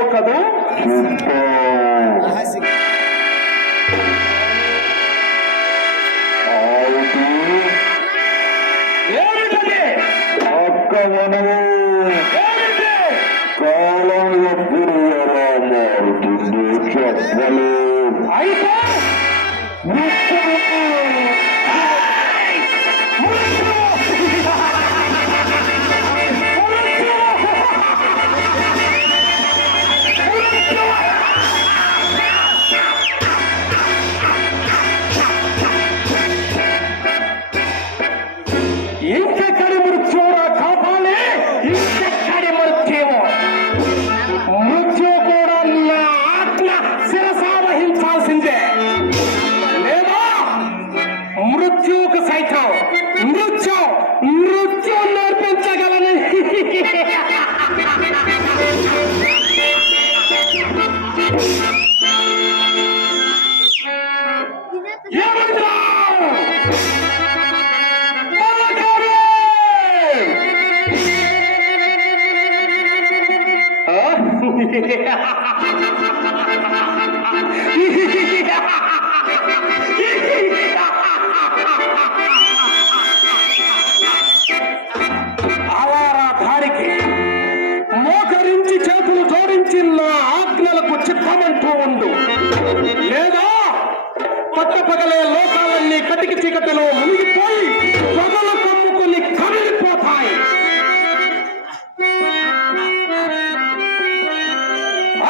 చెప్పావు కదా? అక్క మనము కాలం ఎప్పుడు ఎలా మారుతుంది చెప్పలు. అయితే ఇంకెక్కడి మృత్యురా కాపాలి, ఇంకెక్కడి మృత్యువు. మృత్యు కూడా నా ఆత్మ శిరసావహించాల్సిందే, లేదా మృత్యువుకు సైతం నృత్యం నేర్పించగలని. అలారా దారికి మోకరించి చేతులు జోడించి నా ఆజ్ఞలకు చిత్తమంటూ ఉండు, లేదా పట్టపగలే లోకాలన్నీ కటికి చీకటిలో మునిగిపోయి పగలు కమ్ముకుని కమిలిపోతాయి.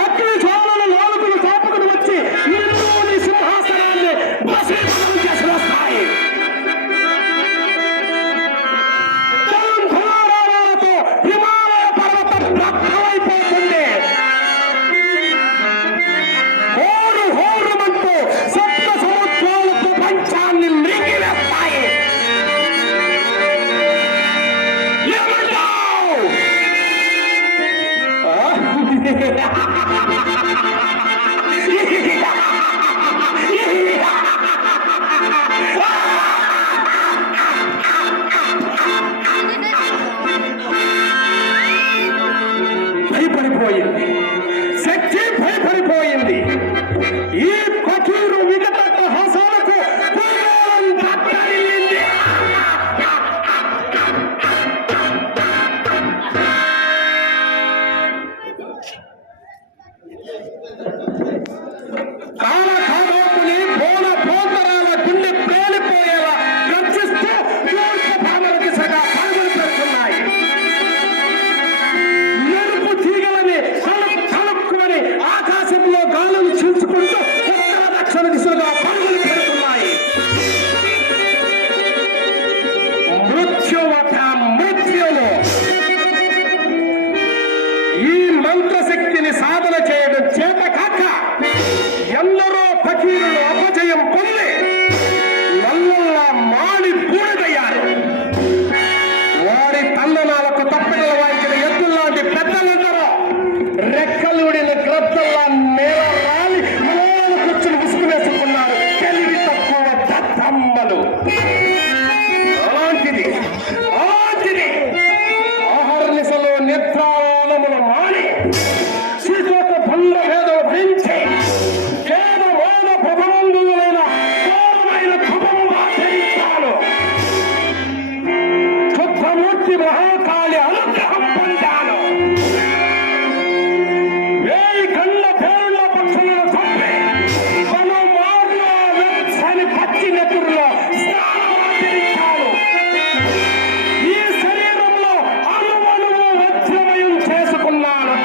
అగ్ని జ్వాలల నాలుగులు చాపుకుని వచ్చి నిన్ను సింహాసనాన్ని భస్మీకరణం చేసి వస్తాయి. ధూళారావాలతో హిమాలయ పర్వతం దగ్ధమైపోతుంది. హోరుమంటూ సప్త సముద్రాల ప్రపంచాన్ని మింగివేస్తాయి. భయపడిపోయింది, శక్తి భయపడిపోయింది. ఈ పకీరు వికట హాసాలకు కాలకాలోపుని బోల పోతరాల గుండె పేలిపోయేలా గర్జిస్తూ తూర్పు భామల దిశగా పరుగులు పెడుతున్నాయి. మెరుపు తీగలని తలుక్కుమని ఆకాశంలో గాలులు చీల్చుకుంటూ ఉత్తర దక్షిణ దిశగా పరుగులు పెడుతున్నాయి. మృత్యువు ఈ మంత్రశక్తిని సాధన చేయడం చేత కాక ఎందరో ఫకీరులు అపజయం పొంది నల్లల్లా మాడి బూడిదయ్యారు. వారి తందనాలకు తప్పిదల వాయించిన ఎద్దుల్లాంటి పెద్దలందరూ రెక్కలుడిన గ్రద్దల్లా నేల రాలి మూలలు కూర్చుని విసుగునేసుకున్నారు తెలివి తక్కువ దద్దమ్మలు. అలాంటిది ఆహర్నిశలో నిద్రాలములు మాని శీతోక భండ భేదం భరించి వేదవాద ప్రబంధులైన ఘోరమైన కుటుంబం ఆచరించాను. శుద్ధమూర్తి మహాకాళి అనుగ్రహం పొందాను. వేయి కళ్ళ పేరుల పక్షులను చంపి తన మార్లో వెచ్చని పచ్చి నెతురులో స్నానమాచరించాను. ఈ శరీరంలో అణువణువు వజ్రమయం చేసుకున్నాను.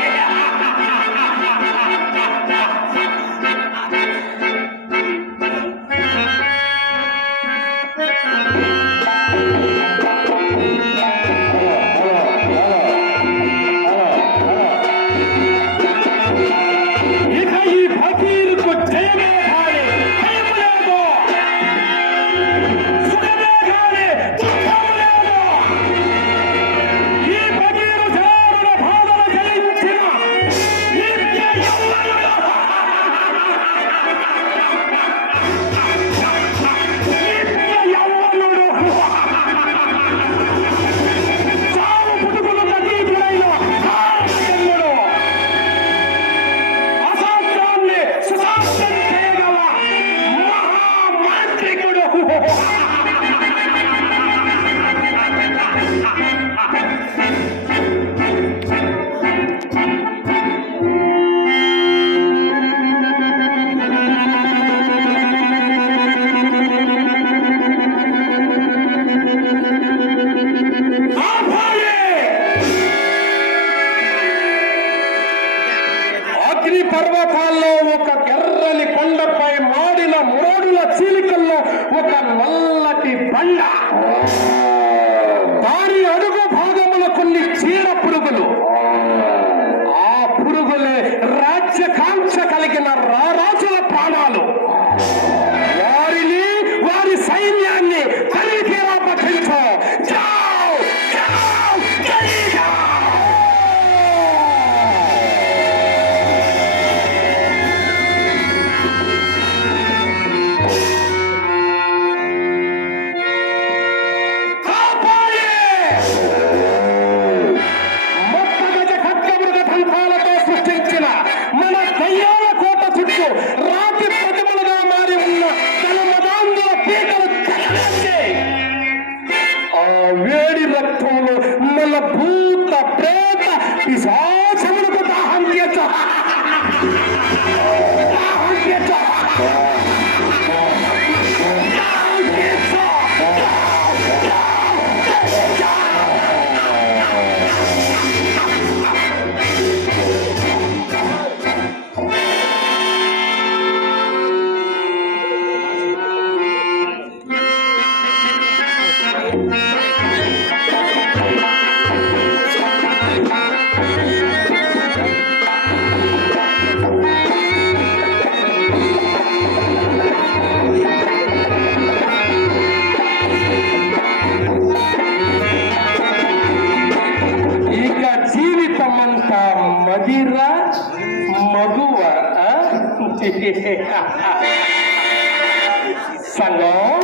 ఇక ఈ ఫకీరుకు జయమే కానీ భయం లేదు, సుఖమే కానీ దుఃఖం లేదు. ఈ ఫకీరు జయారుల బాధన జయించిన నిత్య యవ్వనుడు. నిత్య యవ్వనుడు. చావు పుట్టుకున్న అతీతుడైన కారణజన్ముడు. పర్వతాల్లో ఒక ఎర్రని కొండపై మాడిన మోడుల చీలికల్లో ఒక నల్లటి బండ, దాని అడుగు భాగముల కొన్ని చీడ పురుగులు. ఆ పురుగులే రాజ్యకాంక్ష కలిగిన రారాజుల ప్రాణాలు. వారిని, వారి సైన్యాన్ని తల్లితీరా పఠించు. జావ్, జావ్, జై జావ్. కాపాడే మొట్టగజ ఖడ్గమృగ దంతాలతో సృష్టించిన మన దయ్యాల కోట చుట్టూ రాతి ప్రతిమలుగా మారి ఉన్న కలమదాంగుల పీకలు తగలేసి ఆ వేడి రక్తంలో మన భూత ప్రేత పిశాచములకు దాహం తీర్చు. దాహం తీర్చు. దాహం తీర్చు. ఇక జీవితమంతా మదిర మగువ. సంగం